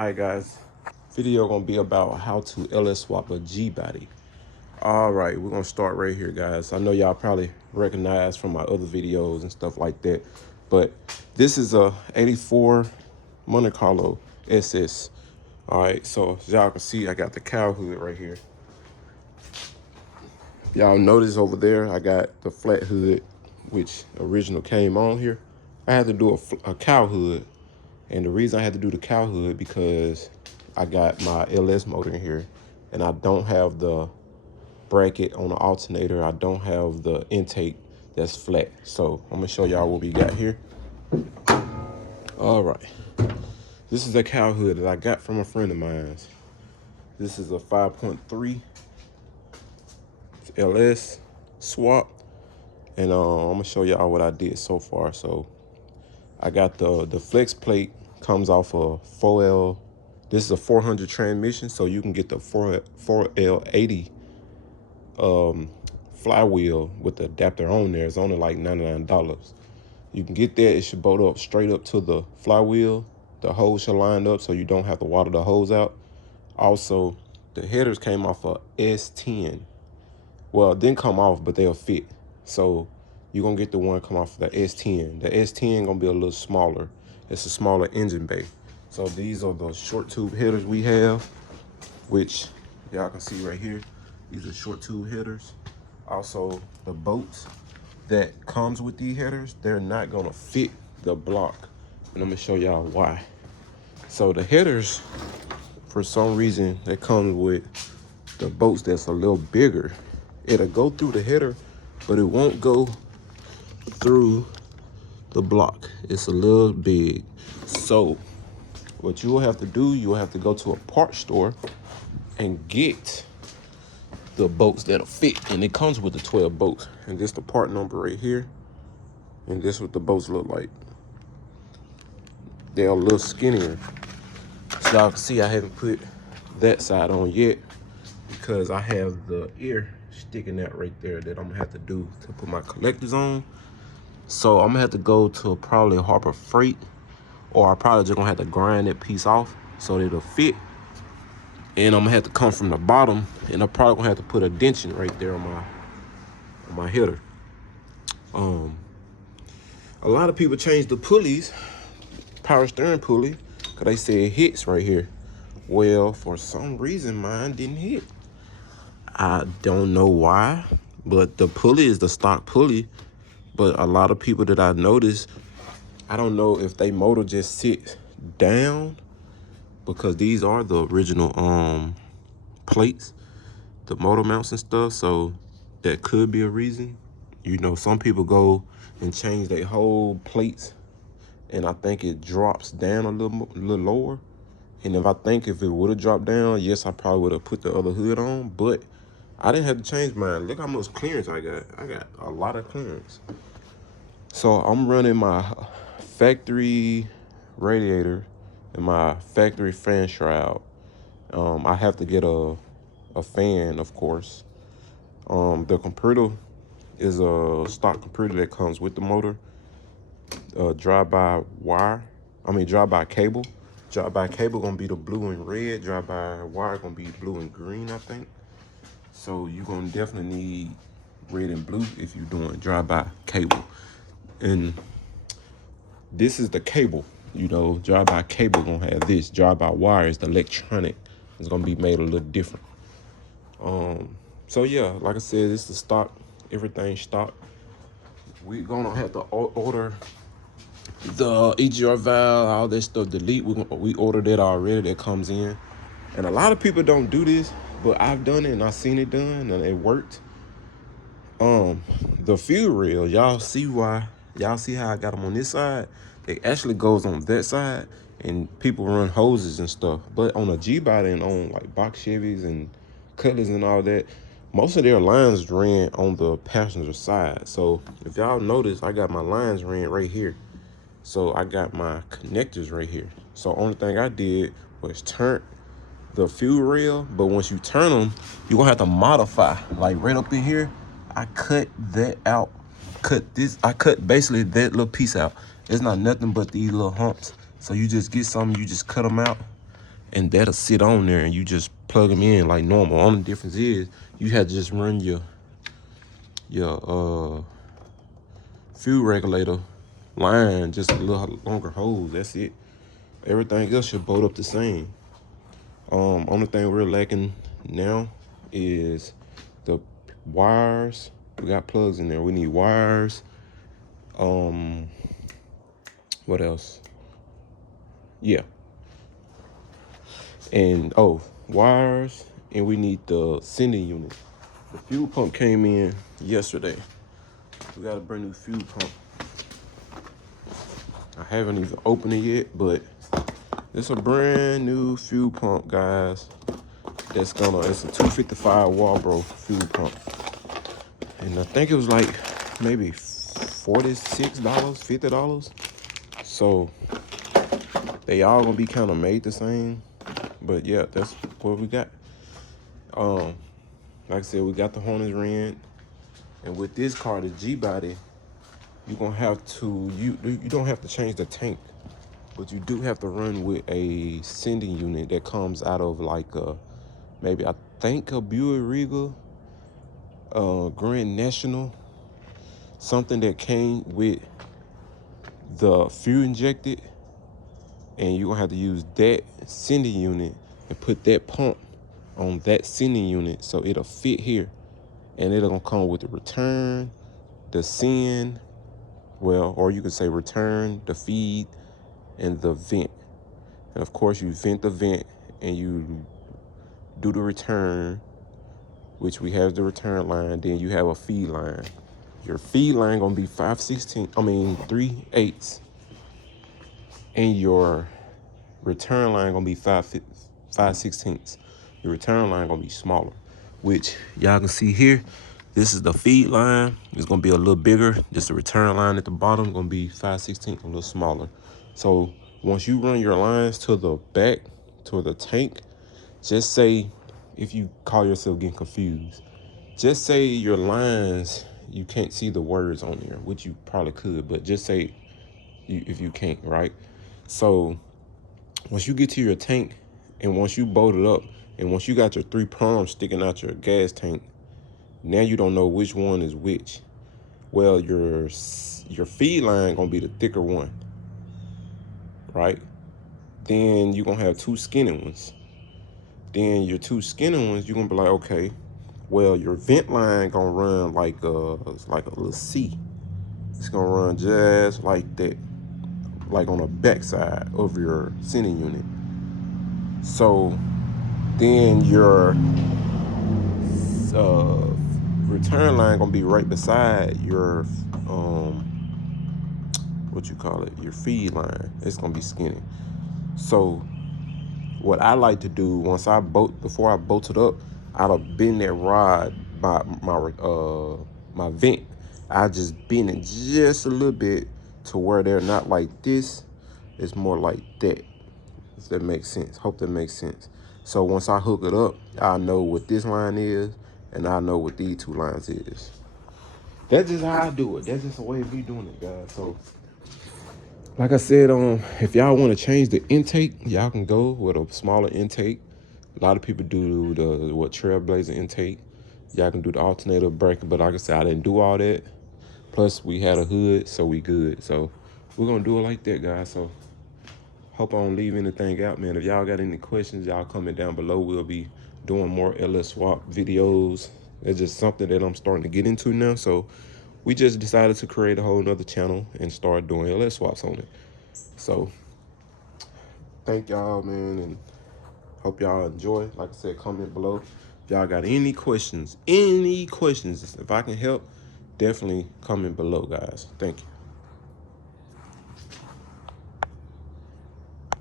Alright guys, video gonna be about how to LS swap a G-body. Alright, we're gonna start right here guys. I know y'all probably recognize from my other videos and stuff like that, but this is a 84 Monte Carlo SS. Alright, so as y'all can see, I got the cow hood right here. Y'all notice over there, I got the flat hood, which original came on here. I had to do a cow hood. And the reason I had to do the cow hood because I got my LS motor in here and I don't have the bracket on the alternator. I don't have the intake that's flat. So I'm gonna show y'all what we got here. All right. This is a cow hood that I got from a friend of mine. This is a 5.3 LS swap. And I'm gonna show y'all what I did so far. So I got the flex plate comes off a 4L. This is a 400 transmission, so you can get the 4L80 flywheel with the adapter on there. It's only like $99. You can get that. It should bolt up straight up to the flywheel. The hose should line up so you don't have to water the hose out. Also, the headers came off a S10. Well, it didn't come off, but they'll fit. So you're gonna get the one come off the S10. The S10 gonna be a little smaller. It's a smaller engine bay. So these are the short tube headers we have, which y'all can see right here. These are short tube headers. Also, the bolts that comes with these headers, they're not gonna fit the block. And I'm gonna show y'all why. So the headers, for some reason, that comes with the bolts that's a little bigger. It'll go through the header, but it won't go through the block. It's a little big. So what you will have to do, you'll have to go to a parts store and get the bolts that'll fit. And it comes with the 12 bolts. And this the part number right here. And this is what the bolts look like. They're a little skinnier. So y'all can see I haven't put that side on yet because I have the ear sticking out right there that I'm gonna have to do to put my collectors on. So I'm gonna have to go to probably Harbor Freight, or I probably just gonna have to grind that piece off so that it'll fit. And I'm gonna have to come from the bottom, and I'm probably gonna have to put a dention right there on my header. A lot of people change the pulleys, power steering pulley, because they say it hits right here. Well, for some reason, mine didn't hit. I don't know why, but the pulley is the stock pulley. But a lot of people that I noticed, I don't know if they motor just sits down, because these are the original plates, the motor mounts and stuff. So that could be a reason. You know, some people go and change their whole plates, and I think it drops down a little lower. And if it would have dropped down, yes, I probably would have put the other hood on, but I didn't have to change mine. Look how much clearance I got. I got a lot of clearance. So I'm running my factory radiator and my factory fan shroud. I have to get a fan, of course. The computer is a stock computer that comes with the motor. Drive-by cable. Drive-by cable gonna be the blue and red. Drive-by wire gonna be blue and green, I think. So you're gonna definitely need red and blue if you're doing drive-by cable. And this is the cable. You know, drive-by cable gonna have this. Drive-by wire is the electronic. It's gonna be made a little different. So yeah, like I said, this is the stock. Everything's stock. We're gonna have to order the EGR valve, all that stuff, delete. We ordered it already, that comes in. And a lot of people don't do this, but I've done it and I've seen it done and it worked. The fuel rail, y'all see how I got them on this side? It actually goes on that side, and people run hoses and stuff. But on a G-body and on like box Chevys and Cutlers and all that, most of their lines ran on the passenger side. So if y'all notice, I got my lines ran right here. So I got my connectors right here. So only thing I did was turn the fuel rail, but once you turn them, you're gonna have to modify. Like right up in here, I cut that out. I cut basically that little piece out. It's not nothing but these little humps. So you just get some, you just cut them out, and that'll sit on there, and you just plug them in like normal. Only difference is you have to just run your fuel regulator line just a little longer hose. That's it. Everything else should bolt up the same. Only thing we're lacking now is the wires. We got plugs in there. We need wires. What else? Yeah. And wires, and we need the sending unit. The fuel pump came in yesterday. We got a brand new fuel pump. I haven't even opened it yet, but it's a brand new fuel pump, guys. It's a 255 Walbro fuel pump. And I think it was like maybe $46, $50. So they all gonna be kind of made the same. But yeah, that's what we got. Like I said, we got the Hornets Ren. And with this car, the G-Body, you're gonna have to, you don't have to change the tank, but you do have to run with a sending unit that comes out of like maybe I think a Buick Regal, Grand National, something that came with the fuel injected, and you're gonna have to use that sending unit and put that pump on that sending unit so it'll fit here, and it'll gonna come with the return, the send, or you could say return, the feed, and the vent. And of course you vent the vent and you do the return, which we have the return line. Then you have a feed line. Your feed line gonna be 3/8, and your return line gonna be 5/16. Your return line gonna be smaller, which y'all can see here. This is the feed line. It's gonna be a little bigger. Just the return line at the bottom gonna be 5/16, a little smaller. So once you run your lines to the back, to the tank, just say, if you call yourself getting confused, just say your lines, you can't see the words on there, which you probably could, but just say if you can't, right? So once you get to your tank, and once you bolt it up, and once you got your 3 prongs sticking out your gas tank, now you don't know which one is which. Well, your feed line gonna be the thicker one, right? Then you're gonna have 2 skinny ones. Then your 2 skinny ones, you're gonna be like, okay, well, your vent line gonna run like a little C. It's gonna run just like that, like on the back side of your sending unit. So then your return line gonna be right beside your your feed line. It's gonna be skinny. So what I like to do before I bolt it up, I'd have bend that rod by my vent. I just bend it just a little bit to where they're not like this. It's more like that. If that makes sense. Hope that makes sense. So once I hook it up, I know what this line is, and I know what these 2 lines is. That's just how I do it. That's just a way of me doing it, guys. So like I said, if y'all want to change the intake, y'all can go with a smaller intake. A lot of people do the Trailblazer intake. Y'all can do the alternator bracket, but like I said, I didn't do all that. Plus, we had a hood, so we good. So we're gonna do it like that, guys. So hope I don't leave anything out, man. If y'all got any questions, y'all comment down below. We'll be doing more LS swap videos. It's just something that I'm starting to get into now. So we just decided to create a whole nother channel and start doing LS swaps on it. So thank y'all, man, and hope y'all enjoy. Like I said, comment below. If y'all got any questions, if I can help, definitely comment below, guys. Thank you.